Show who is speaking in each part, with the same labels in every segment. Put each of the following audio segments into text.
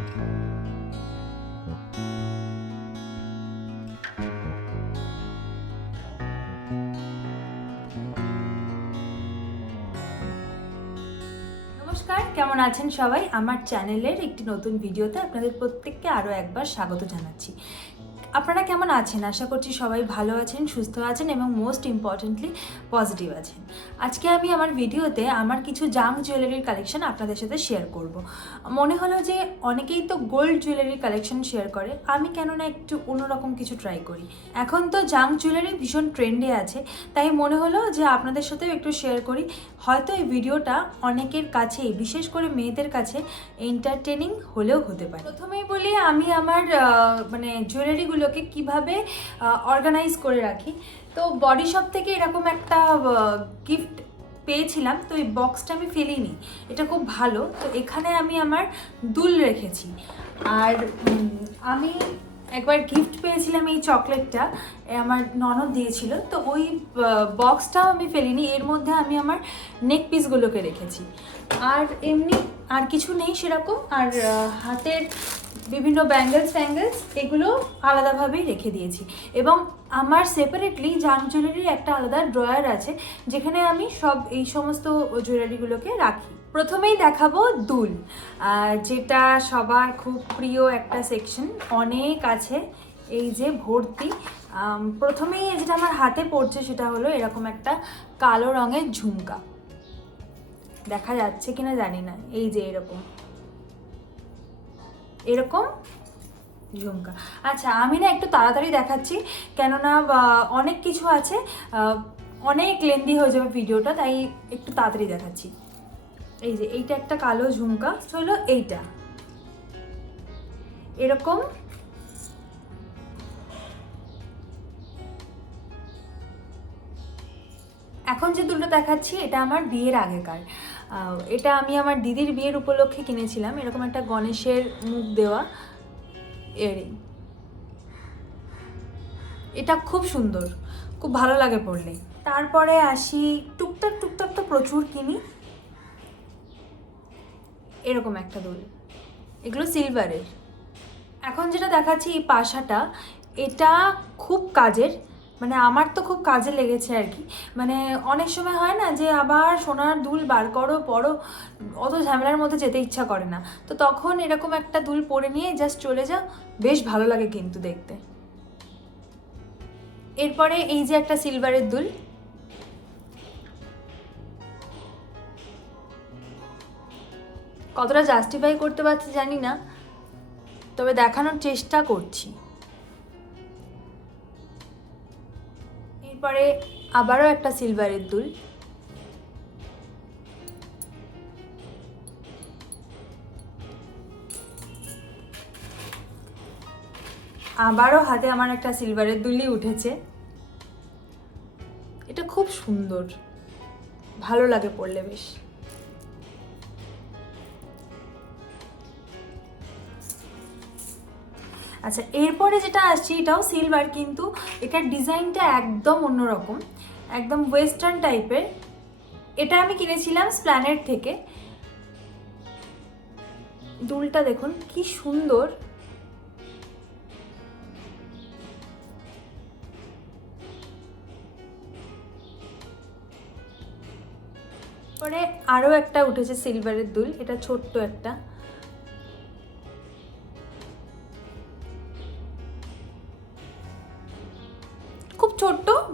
Speaker 1: নমস্কার, কেমন আছেন সবাই? আমার চ্যানেলের একটি নতুন ভিডিওতে আপনাদের প্রত্যেককে আরও একবার স্বাগত জানাচ্ছি। আপনারা কেমন আছেন? আশা করছি সবাই ভালো আছেন, সুস্থ আছেন এবং মোস্ট ইম্পর্টেন্টলি পজিটিভ আছেন। আজকে আমি আমার ভিডিওতে আমার কিছু জাঙ্ক জুয়েলারির কালেকশন আপনাদের সাথে শেয়ার করব। মনে হলো যে অনেকেই তো গোল্ড জুয়েলারির কালেকশন শেয়ার করে, আমি কেন না একটু অন্যরকম কিছু ট্রাই করি। এখন তো জাঙ্ক জুয়েলারি ভীষণ ট্রেন্ডে আছে, তাই মনে হলো যে আপনাদের সাথেও একটু শেয়ার করি। হয়তো এই ভিডিওটা অনেকের কাছেই, বিশেষ করে মেয়েদের কাছে এন্টারটেনিং হলেও হতে পারে। প্রথমেই বলি, আমি আমার মানে মানে জুয়েলারিগুলোকে কীভাবে অর্গানাইজ করে রাখি। তো বডি শপ থেকে এরকম একটা গিফট পেয়েছিলাম, তো এই বক্সটা আমি ফেলিনি। এটা খুব ভালো। তো এখানে আমি আমার দুল রেখেছি। আর আমি একবার গিফট পেয়েছিলাম এই চকলেটটা আমার ননদ দিয়েছিল। তো ওই বক্সটাও আমি ফেলিনি। এর মধ্যে আমি আমার নেক পিসগুলোকে রেখেছি। আর এমনি আর কিছু নেই সেরকম। আর হাতের বিভিন্ন ব্যাঙ্গেলস ফ্যাঙ্গেলস এগুলো আলাদাভাবেই রেখে দিয়েছি। এবং আমার সেপারেটলি জাম জুয়েলারির একটা আলাদা ড্রয়ার আছে, যেখানে আমি সব এই সমস্ত জুয়েলারিগুলোকে রাখি। প্রথমেই দেখাবো দুল যেটা সবার খুব প্রিয় একটা সেকশন অনেক আছে। এই যে ভর্তি প্রথমেই যেটা আমার হাতে পড়ছে সেটা হলো এরকম একটা কালো রঙের ঝুমকা। দেখা যাচ্ছে কিনা জানি না। এই যে এরকম। এরকম? ঝুমকা। আচ্ছা আমি না একটু তাড়াতাড়ি দেখাচ্ছি। কেননা অনেক কিছু আছে। অনেক লেন্দি হয়ে যাবে ভিডিওটা, তাই একটু তাড়াতাড়ি দেখাচ্ছি। এই যে, এইটা একটা কালো ঝুমকা। হলো এইটা। এরকম? এখন যে দুটো দেখাচ্ছি, এটা আমার বিয়ের আগেকার। এটা আমি আমার দিদির বিয়ের উপলক্ষে কিনেছিলাম, এরকম একটা গণেশের মুখ দেওয়া ইয়ারিং এটা খুব সুন্দর, খুব ভালো লাগে পড়লে তারপরে আসি, টুকটাক টুকটাক তো প্রচুর কিনি। এরকম একটা দুল। এগুলো সিলভারের এখন যেটা দেখাচ্ছি এই পাশাটা, এটা খুব কাজের। মানে আমার তো খুব কাজে লেগেছে আর কি। মানে অনেক সময় হয় না যে আবার সোনার দুল বার করো, পরো, অত ঝামেলার মধ্যে যেতে ইচ্ছা করে না। তো তখন এরকম একটা দুল পরে নিয়ে জাস্ট চলে যাও, বেশ ভালো লাগে কিন্তু দেখতে। এরপরে এই যে একটা সিলভারের দুল। কতটা জাস্টিফাই করতে পারছি জানি না, তবে দেখানোর চেষ্টা করছি। এরপরে আবারও একটা সিলভারের দুল। আবারও হাতে আমার একটা সিলভারের দুলই উঠেছে। এটা খুব সুন্দর। ভালো লাগে পড়লে বেশ। আচ্ছা এরপরে যেটা আসছে, এটাও সিলভার কিন্তু এটার ডিজাইনটা একদম অন্যরকম, একদম ওয়েস্টার্ন টাইপের এটা আমি কিনেছিলাম স্প্ল্যানেট থেকে। দুলটা দেখুন, কি সুন্দর। পরে আরও একটা উঠেছে সিলভারের দুল, এটা ছোট্ট একটা।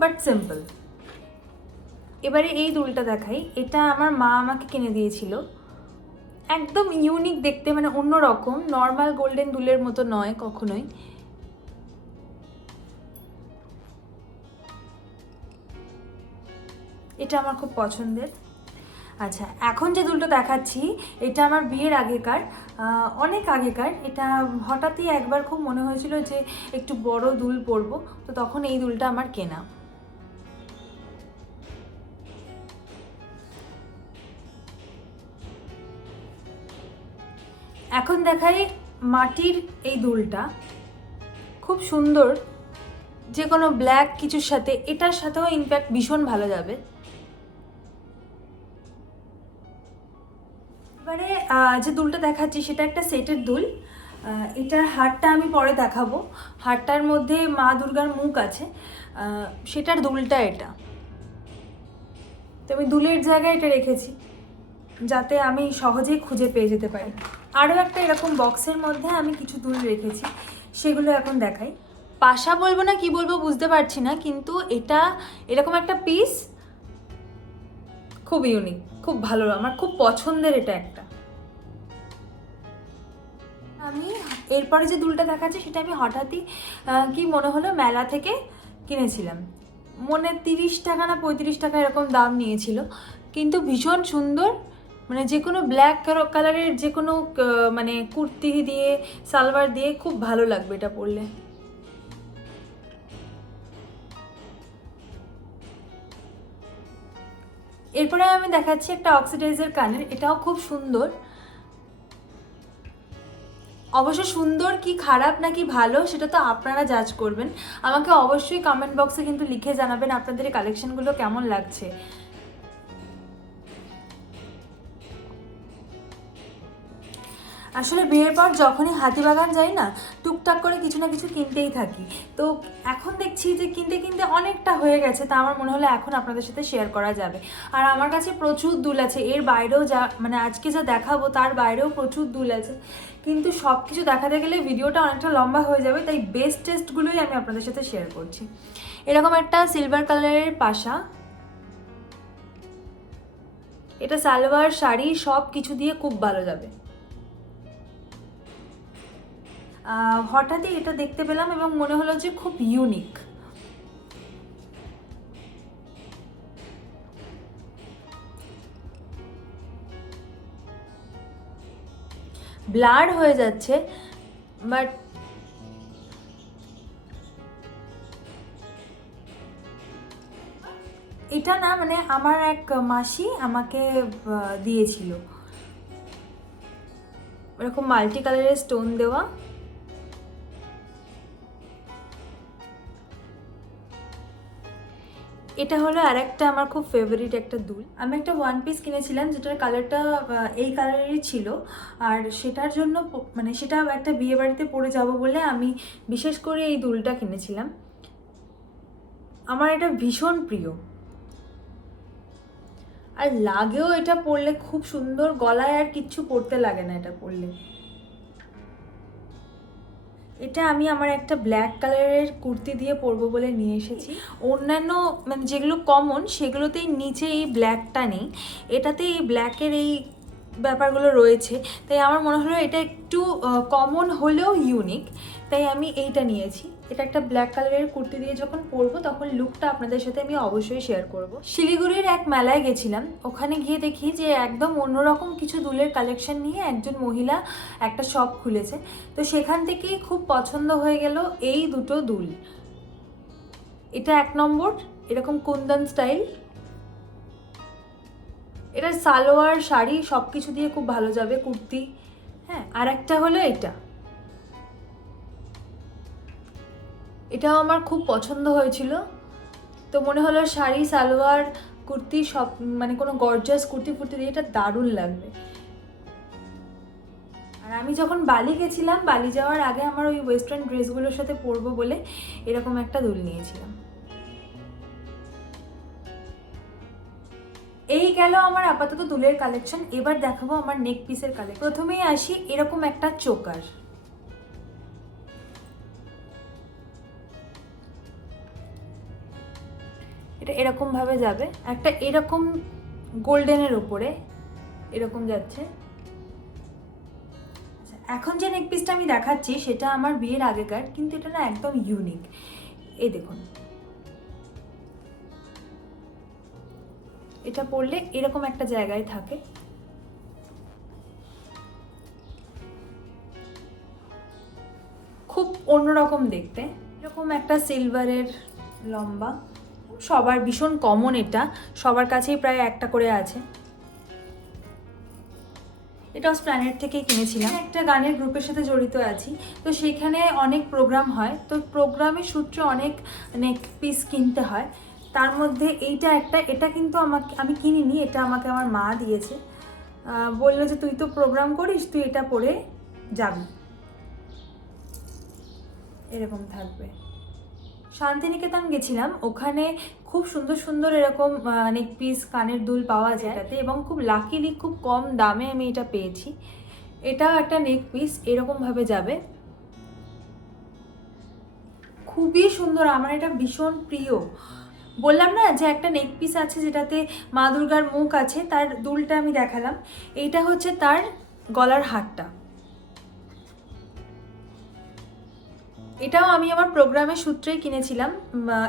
Speaker 1: But simple. এবারে এই দুলটা দেখাই। এটা আমার মা আমাকে কিনে দিয়েছিল। একদম ইউনিক দেখতে মানে অন্য রকম নর্মাল গোল্ডেন দুলের মতো নয় কখনোই। এটা আমার খুব পছন্দের। আচ্ছা এখন যে দুলটা দেখাচ্ছি, এটা আমার বিয়ের আগেকার অনেক আগেকার। এটা হঠাৎই একবার খুব মনে হয়েছিল যে একটু বড় দুল পরবো, তো তখন এই দুলটা আমার কেনা। এখন দেখাই মাটির এই দুলটা। খুব সুন্দর। যে কোনো ব্ল্যাক কিছুর সাথে, এটার সাথেও ইনফ্যাক্ট ভীষণ ভালো যাবে। এবারে যে দুলটা দেখাচ্ছি, সেটা একটা সেটের দুল। এটার হারটা আমি পরে দেখাবো। হারটার মধ্যে মা দুর্গার মুখ আছে। সেটার দুলটা এটা। তো আমি দুলের জায়গায় এটা রেখেছি, যাতে আমি সহজেই খুঁজে পেয়ে যেতে পারি। আরও একটা এরকম বক্সের মধ্যে আমি কিছু দুল রেখেছি, সেগুলো এখন দেখাই। পাশা বলব না কি বলব বুঝতে পারছি না, কিন্তু এটা এরকম একটা পিস খুব ইউনিক খুব ভালো, আমার খুব পছন্দের এটা একটা। আমি এরপরে যে দুলটা দেখাচ্ছি, সেটা আমি হঠাৎই কি মনে হলো, মেলা থেকে কিনেছিলাম। মনে তিরিশ টাকা না পঁয়ত্রিশ টাকা এরকম দাম নিয়েছিল, কিন্তু ভীষণ সুন্দর মানে যে কোনো ব্ল্যাক কালারের যে কোনো মানে কুর্তি দিয়ে, সালোয়ার দিয়ে খুব ভালো লাগবে এটা পরলে। এরপরে আমি দেখাচ্ছি একটা অক্সিডাইজার কানের, এটাও খুব সুন্দর। অবশ্য সুন্দর কি খারাপ নাকি ভালো, সেটা তো আপনারা জাজ করবেন। আমাকে অবশ্যই কমেন্ট বক্সে কিন্তু লিখে জানাবেন আপনাদের কালেকশনগুলো কেমন লাগছে। আসলে বিয়ের পর যখনই হাতিবাগান যাই না, টুকটাক করে কিছু না কিছু কিনতেই থাকি। তো এখন দেখছি যে কিনতে কিনতে অনেকটা হয়ে গেছে, তা আমার মনে হলো এখন আপনাদের সাথে শেয়ার করা যাবে। আর আমার কাছে প্রচুর দুল আছে, এর বাইরেও যা মানে আজকে যা দেখাবো তার বাইরেও প্রচুর দুল আছে। কিন্তু সব কিছু দেখাতে গেলে ভিডিওটা অনেকটা লম্বা হয়ে যাবে, তাই বেস্ট টেস্টগুলোই আমি আপনাদের সাথে শেয়ার করছি। এরকম একটা সিলভার কালারের পাশা। এটা সালোয়ার, শাড়ি সব কিছু দিয়ে খুব ভালো যাবে। হঠাৎই এটা দেখতে পেলাম এবং মনে হলো যে খুব ইউনিক ব্লাড হয়ে যাচ্ছে বাট এটা না মানে আমার এক মাসি আমাকে দিয়েছিল। এরকম মাল্টি কালারের স্টোন দেওয়া। এটা হলো আর একটা আমার খুব ফেভারিট একটা দুল। আমি একটা ওয়ান পিস কিনেছিলাম যেটার কালারটা এই কালারেরই ছিল। আর সেটার জন্য মানে সেটা একটা বিয়ে বাড়িতে পরে যাব বলে আমি বিশেষ করে এই দুলটা কিনেছিলাম। আমার এটা ভীষণ প্রিয়। আর লাগেও এটা পরলে খুব সুন্দর, গলায় আর কিচ্ছু পরতে লাগে না এটা পরলে। এটা আমি আমার একটা ব্ল্যাক কালারের কুর্তি দিয়ে পরবো বলে নিয়ে এসেছি। অন্যান্য মানে যেগুলো কমন সেগুলোতেই নিচে এই ব্ল্যাকটা নেই। এটাতে এই ব্ল্যাকের এই ব্যাপারগুলো রয়েছে। তাই আমার মনে হলো এটা একটু কমন হলেও ইউনিক তাই আমি এইটা নিয়েছি। এটা একটা ব্ল্যাক কালারের কুর্তি দিয়ে যখন পরবো, তখন লুকটা আপনাদের সাথে আমি অবশ্যই শেয়ার করব। শিলিগুড়ির এক মেলায় গেছিলাম। ওখানে গিয়ে দেখি যে একদম অন্যরকম কিছু দুলের কালেকশন নিয়ে একজন মহিলা একটা শপ খুলেছে। তো সেখান থেকেই খুব পছন্দ হয়ে গেল এই দুটো দুল। এটা এক নম্বর, এরকম কুন্দন স্টাইল এটা সালোয়ার, শাড়ি সব কিছু দিয়ে খুব ভালো যাবে কুর্তি। হ্যাঁ আর একটা হলো এটা। এটাও আমার খুব পছন্দ হয়েছিল। তো মনে হলো শাড়ি, সালোয়ার, কুর্তি সব মানে কোনো গর্জাস কুর্তি ফুর্তি দিয়ে এটা দারুণ লাগবে। আর আমি যখন বালি গেছিলাম, বালি যাওয়ার আগে আমার ওই ওয়েস্টার্ন ড্রেসগুলোর সাথে পরবো বলে এরকম একটা দুল নিয়েছিলাম। এই গেল আমার আপাতত দুলের কালেকশন এবার দেখাবো আমার নেক পিসের কালেকশন প্রথমেই আসি এরকম একটা চোকার। এটা এরকম ভাবে যাবে। একটা এরকম গোল্ডেনের উপরে এরকম যাচ্ছে। আচ্ছা, এখন যে নেক পিসটা আমি দেখাচ্ছি সেটা আমার বিয়ের আগেকার কিন্তু এটা না একদম ইউনিক এই দেখুন। এটা পড়লে এরকম একটা জায়গায় থাকে। খুব অন্যরকম দেখতে। এরকম একটা সিলভারের লম্বা। সবার ভীষণ কমন এটা। সবার কাছেই প্রায় একটা করে আছে। এটা স্প্ল্যানেট থেকেই কিনেছিলাম। একটা গানের গ্রুপের সাথে জড়িত আছি। তো সেখানে অনেক প্রোগ্রাম হয়। তো প্রোগ্রামের সূত্রে অনেক নেক পিস কিনতে হয়। তার মধ্যে এইটা একটা, এটা কিন্তু আমাকে, আমি কিনিনি, এটা আমাকে আমার মা দিয়েছে। বলল যে, তুই তো প্রোগ্রাম করিস, তুই এটা পরে যাবি। এরকম থাকবে। শান্তিনিকেতন গেছিলাম। ওখানে খুব সুন্দর সুন্দর এরকম নেক পিস কানের দুল পাওয়া যায়। এটাতে এবং খুব লাকিলি খুব কম দামে আমি এটা পেয়েছি। এটাও একটা নেক পিস এরকমভাবে যাবে। খুবই সুন্দর আমার এটা ভীষণ প্রিয়। বললাম না যে একটা নেক পিস আছে যেটাতে মা দুর্গার মুখ আছে তার দুলটা আমি দেখালাম। এইটা হচ্ছে তার গলার হারটা। এটাও আমি আমার প্রোগ্রামের সূত্রেই কিনেছিলাম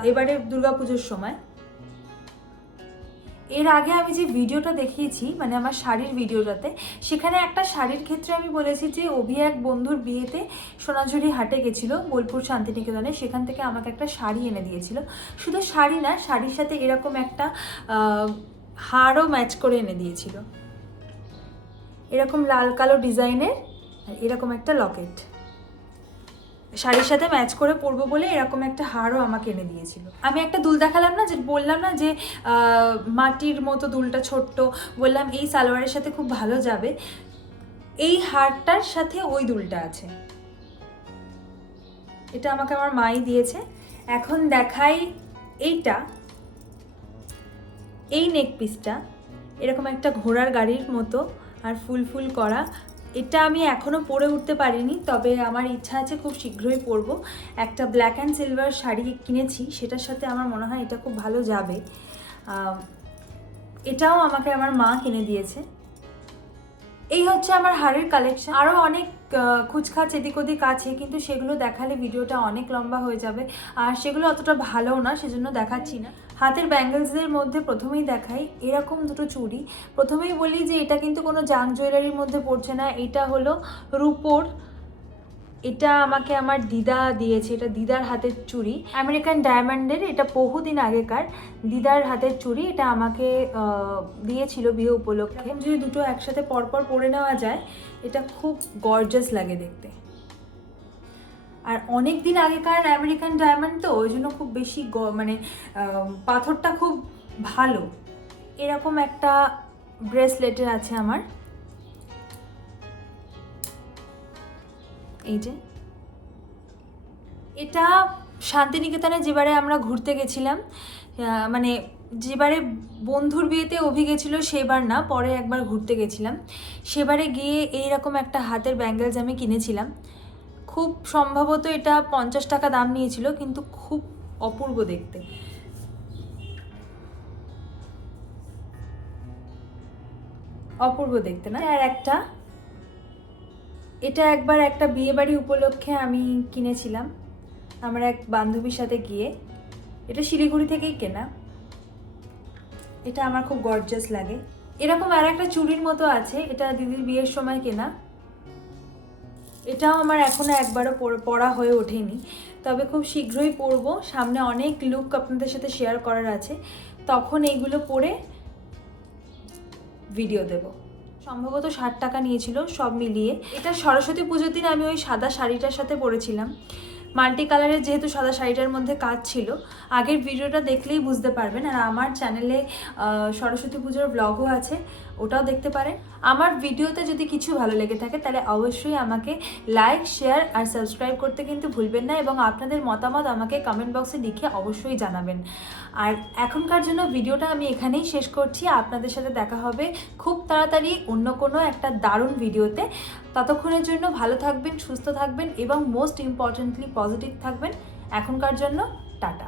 Speaker 1: এবারে দুর্গাপুজোর সময়। এর আগে আমি যে ভিডিওটা দেখিয়েছি মানে আমার শাড়ির ভিডিওটাতে, সেখানে একটা শাড়ির ক্ষেত্রে আমি বলেছি যে, অভি এক বন্ধুর বিয়েতে সোনাঝুরি হাটে গেছিল, বোলপুর শান্তিনিকেতনে, সেখান থেকে আমাকে একটা শাড়ি এনে দিয়েছিল। শুধু শাড়ি না, শাড়ির সাথে এরকম একটা হারও ম্যাচ করে এনে দিয়েছিল। এরকম লাল কালো ডিজাইনের এরকম একটা লকেট। শাড়ির সাথে ম্যাচ করে পরবো বলে এরকম একটা হারও আমাকে এনে দিয়েছিল। আমি একটা দুল দেখালাম না যে, বললাম না যে মাটির মতো দুলটা ছোট্ট, বললাম এই সালোয়ারের সাথে খুব ভালো যাবে। এই হারটার সাথে ওই দুলটা আছে। এটা আমাকে আমার মাই দিয়েছে। এখন দেখাই এইটা। এই নেক পিসটা এরকম একটা ঘোড়ার গাড়ির মতো আর ফুল ফুল করা। এটা আমি এখনও পরে উঠতে পারিনি, তবে আমার ইচ্ছা আছে খুব শীঘ্রই পরবো। একটা ব্ল্যাক অ্যান্ড সিলভার শাড়ি কিনেছি, সেটার সাথে আমার মনে হয় এটা খুব ভালো যাবে। এটাও আমাকে আমার মা কিনে দিয়েছে। এই হচ্ছে আমার হাড়ের কালেকশন আরও অনেক খুচখাচ এদিক ওদিক আছে, কিন্তু সেগুলো দেখালে ভিডিওটা অনেক লম্বা হয়ে যাবে। আর সেগুলো অতটা ভালোও না, সেজন্য দেখাচ্ছি না। হাতের ব্যাঙ্গেলসদের মধ্যে প্রথমেই দেখাই, এরকম দুটো চুড়ি। প্রথমেই বলি যে এটা কিন্তু কোনো জাং জুয়েলারির মধ্যে পড়ছে না, এটা হলো রূপোর, এটা আমাকে আমার দিদা দিয়েছে, এটা দিদার হাতের চুড়ি। আমেরিকান ডায়মন্ডের এটা বহুদিন আগেকার দিদার হাতের চুড়ি, এটা আমাকে দিয়েছিল বিয়ে উপলক্ষে। যদি দুটো একসাথে পরপর পরে নেওয়া যায়, এটা খুব গর্জাস লাগে দেখতে। আর অনেক দিন আগেকার আমেরিকান ডায়মন্ড তো ওই জন্য খুব বেশি গ- মানে পাথরটা খুব ভালো। এরকম একটা ব্রেসলেটের আছে আমার। এই যে। এটা শান্তিনিকেতনে যেবারে আমরা ঘুরতে গেছিলাম মানে যেবারে বন্ধুর বিয়েতে অভি গেছিল সেবার না, পরে একবার ঘুরতে গেছিলাম। সেবারে গিয়ে এইরকম একটা হাতের ব্যাঙ্গেলস আমি কিনেছিলাম। খুব সম্ভবত এটা পঞ্চাশ টাকা দাম নিয়েছিল, কিন্তু খুব অপূর্ব দেখতে। অপূর্ব দেখতে না? আর একটা, এটা একবার একটা বিয়েবাড়ি উপলক্ষে আমি কিনেছিলাম। আমার এক বান্ধবীর সাথে গিয়ে। এটা শিলিগুড়ি থেকেই কেনা। এটা আমার খুব গর্জাস লাগে। এরকম আর একটা চুরির মতো আছে, এটা দিদির বিয়ের সময় কেনা। এটাও আমার এখনও একবারও পড়া হয়ে ওঠেনি। তবে খুব শীঘ্রই পরবো সামনে অনেক লুক আপনাদের সাথে শেয়ার করার আছে। তখন এইগুলো পরে ভিডিও দেব। সম্ভবত ষাট টাকা নিয়েছিল, সব মিলিয়ে। এটা সরস্বতী পুজোর দিন আমি ওই সাদা শাড়িটার সাথে পরেছিলাম। মাল্টি কালারের যেহেতু সাদা শাড়িটার মধ্যে কাজ ছিল, আগের ভিডিওটা দেখলেই বুঝতে পারবেন। আর আমার চ্যানেলে সরস্বতী পুজোর ব্লগও আছে, ওটাও দেখতে পারেন। আমার ভিডিওতে যদি কিছু ভালো লেগে থাকে, তাহলে অবশ্যই আমাকে লাইক শেয়ার আর সাবস্ক্রাইব করতে কিন্তু ভুলবেন না এবং আপনাদের মতামত আমাকে কমেন্ট বক্সে লিখে অবশ্যই জানাবেন। আর এখনকার জন্য ভিডিওটা আমি এখানেই শেষ করছি। আপনাদের সাথে দেখা হবে খুব তাড়াতাড়ি অন্য কোনো একটা দারুণ ভিডিওতে। ততক্ষণের জন্য ভালো থাকবেন সুস্থ থাকবেন এবং মোস্ট ইম্পর্টেন্টলি পজিটিভ থাকবেন। এখনকার জন্য টাটা।